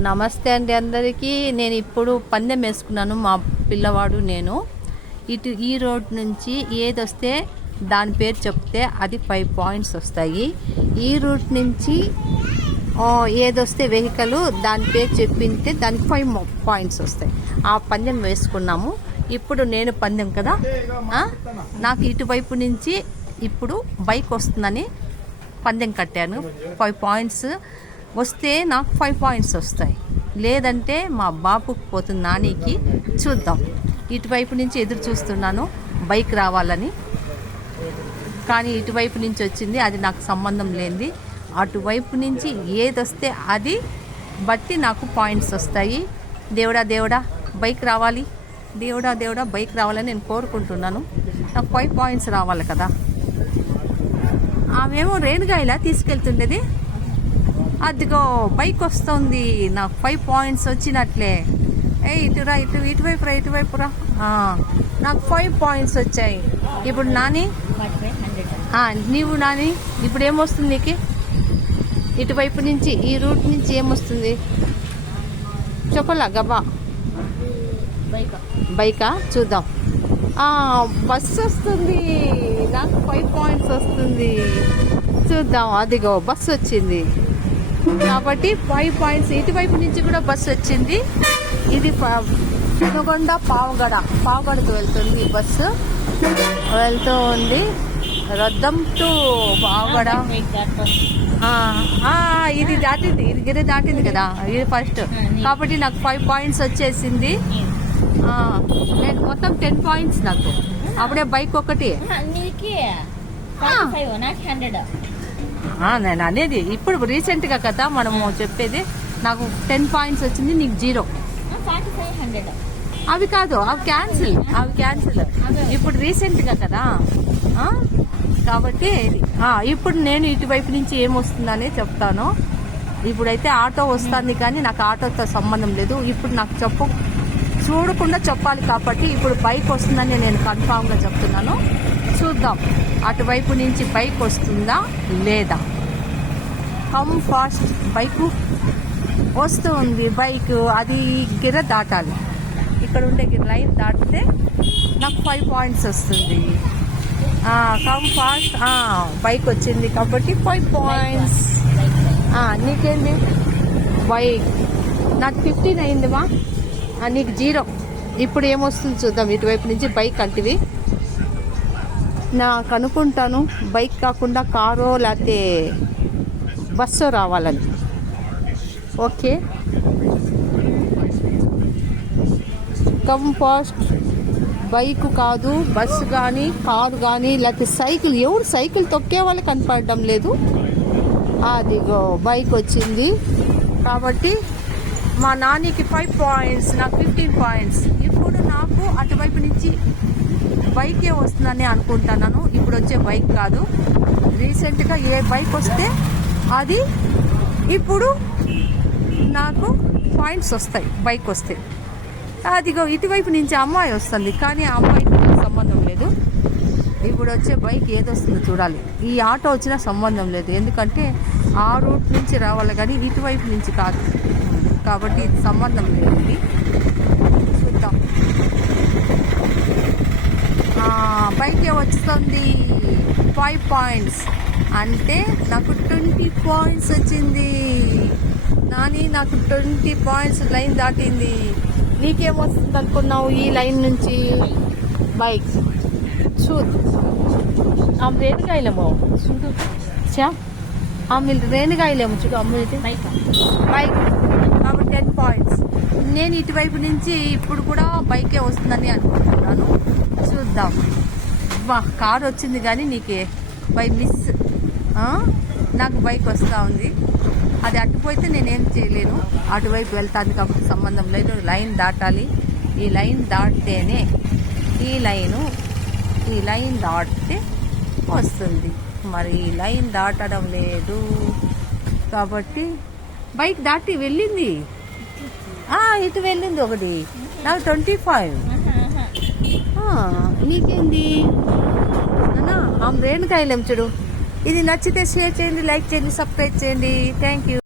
నమస్తే అండి అందరికీ. నేను ఇప్పుడు పందెం వేసుకున్నాను మా పిల్లవాడు నేను. ఇటు ఈ రోడ్ నుంచి ఏది వస్తే దాని పేరు చెప్తే అది ఫైవ్ పాయింట్స్ వస్తాయి. ఈ రూట్ నుంచి ఏదొస్తే ఏది వస్తే వెహికల్ దాని పేరు చెప్పింటే దానికి ఫైవ్ పాయింట్స్ వస్తాయి. ఆ పందెం వేసుకున్నాము. ఇప్పుడు నేను పందెం కదా? నాకు ఇటువైపు నుంచి ఇప్పుడు బైక్ వస్తుందని పందెం కట్టాను. Five points. వస్తే నాకు ఫైవ్ పాయింట్స్ వస్తాయి. లేదంటే మా బాబుకు పోతుంది నానికి చూద్దాం. ఇటువైపు నుంచి ఎదురు చూస్తున్నాను బైక్ రావాలని. కానీ ఇటువైపు నుంచి వచ్చింది అది నాకు సంబంధం లేనిది. అటువైపు నుంచి ఏది వస్తే అది బట్టి నాకు పాయింట్స్ వస్తాయి. దేవుడా దేవుడా బైక్ రావాలి. దేవుడా దేవుడా బైక్ రావాలని నేను కోరుకుంటున్నాను. నాకు ఫైవ్ పాయింట్స్ రావాలి కదా. ఆమెమో రేణుగాయలా తీసుకెళ్తుండేది. అదిగో బైక్ వస్తుంది. నాకు ఫైవ్ పాయింట్స్ వచ్చినట్లే. ఏ ఇటురా ఇటు ఇటువైపు రా ఇటువైపు రా. నాకు ఫైవ్ పాయింట్స్ వచ్చాయి. ఇప్పుడు నాని? నీవు నాని ఇప్పుడు ఏమొస్తుంది నీకు? ఇటువైపు నుంచి ఈ రూట్ నుంచి ఏమొస్తుంది చెప్పలా గబా బైకా. చూద్దాం. బస్సు వస్తుంది. నాకు ఫైవ్ పాయింట్స్ వస్తుంది. చూద్దాం. అదిగో బస్సు వచ్చింది. కాబట్టి ఫైవ్ పాయింట్స్ ఇటువైపు నుంచి కూడా బస్సు వచ్చింది. ఇది పెనుగొండ పావగడ పావగడకు వెళ్తుంది ఈ బస్సు. వెళ్తూ ఉంది. రద్దం టు పావగడ. ఇది దాటింది. ఇది గిరి దాటింది కదా. ఇది ఫస్ట్. కాబట్టి నాకు ఫైవ్ పాయింట్స్ వచ్చేసింది. నేను మొత్తం టెన్ పాయింట్స్ నాకు. అప్పుడే బైక్ ఒకటి. నేను అనేది ఇప్పుడు రీసెంట్గా కదా మనము చెప్పేది నాకు టెన్ పాయింట్స్ వచ్చింది నీకు జీరో ఫార్టీ ఫైవ్ హండ్రెడ్ అవి కాదు అవి క్యాన్సిల్ అవి క్యాన్సిల్ ఇప్పుడు రీసెంట్గా కదా కాబట్టి ఇప్పుడు నేను ఇటువైపు నుంచి ఏమొస్తుందని చెప్తాను. ఇప్పుడైతే ఆటో వస్తుంది కానీ నాకు ఆటోతో సంబంధం లేదు. ఇప్పుడు నాకు చెప్పు చూడకుండా చెప్పాలి కాబట్టి ఇప్పుడు బైక్ వస్తుందని నేను కన్ఫామ్గా చెప్తున్నాను. చూద్దాం. అటువైపు నుంచి బైక్ వస్తుందా లేదా? కమ్ ఫాస్ట్ బైకు వస్తూ ఉంది బైక్ అది గిర దాటాలి. ఇక్కడ ఉండే లైన్ దాటితే నాకు ఫైవ్ పాయింట్స్ వస్తుంది. కమ్ ఫాస్ట్ బైక్ వచ్చింది కాబట్టి ఫైవ్ పాయింట్స్ నీకేంది? బైక్ నాకు ఫిఫ్టీన్ అయిందిమా? నీకు జీరో. ఇప్పుడు ఏమొస్తుంది చూద్దాం. ఇటువైపు నుంచి బైక్ అంటివి. నాకు అనుకుంటాను బైక్ కాకుండా కారో లేకపోతే బస్సు రావాలని. ఓకే. కంపాస్ట్ బైక్ కాదు బస్సు కానీ కారు కానీ లేకపోతే సైకిల్ ఎవరు సైకిల్ తొక్కే వాళ్ళు కనపడడం లేదు. అదిగో బైక్ వచ్చింది. కాబట్టి మా నానికి ఫైవ్ పాయింట్స్ నాకు ఫిఫ్టీన్ పాయింట్స్. ఇప్పుడు నాకు అటువైపు నుంచి బైకే వస్తుందని అనుకుంటున్నాను ఇప్పుడు వచ్చే బైక్ కాదు. రీసెంట్గా ఏ బైక్ వస్తే అది ఇప్పుడు నాకు పాయింట్స్ వస్తాయి బైక్ వస్తే. అదిగో ఇటువైపు నుంచి అమ్మాయి వస్తుంది కానీ ఆ అమ్మాయికి నాకు సంబంధం లేదు. ఇప్పుడు వచ్చే బైక్ ఏదొస్తుందో చూడాలి. ఈ ఆటో వచ్చినా సంబంధం లేదు. ఎందుకంటే ఆ రూట్ నుంచి రావాలి కానీ ఇటువైపు నుంచి కాదు. కాబట్టి సంబంధం లేదు చూద్దాం. ఆ, బైకే వస్తుంది ఫైవ్ పాయింట్స్ అంటే నాకు ట్వంటీ పాయింట్స్ వచ్చింది. నాని నాకు ట్వంటీ పాయింట్స్ లైన్ దాటింది. నీకేమొస్తుంది అనుకున్నావు ఈ లైన్ నుంచి? బైక్ చూడు. ఆమె రేణుగాయలేమో చూడు. చా ఆమె రేణుగాయలేమో చూడు అమ్మ బైక్ బైక్ కాబట్టి టెన్ పాయింట్స్ నేను ఇటువైపు నుంచి ఇప్పుడు కూడా బైకే వస్తుందని అనుకుంటున్నాను. చూద్దాం. వా కార్ వచ్చింది కానీ నీకే. Bye miss? నాకు బైక్ వస్తూ ఉంది. అది అట్టుపోతే నేనేం చేయలేను. అటువైపు వెళ్తాను కాబట్టి సంబంధం లేదు. లైన్ దాటాలి. ఈ లైన్ దాటితేనే ఈ లైను ఈ లైన్ దాటితే వస్తుంది. మరి లైన్ దాటడం లేదు. కాబట్టి బైక్ దాటి వెళ్ళింది. ఇటు వెళ్ళింది ఒకటి. నాకు ట్వంటీ ఫైవ్. నీకేంది? అన్నా ఆమె రేణుకాయలేం చూడు? ఇది నచ్చితే షేర్ చేయండి లైక్ చేయండి సబ్స్క్రైబ్ చేయండి. Thank you.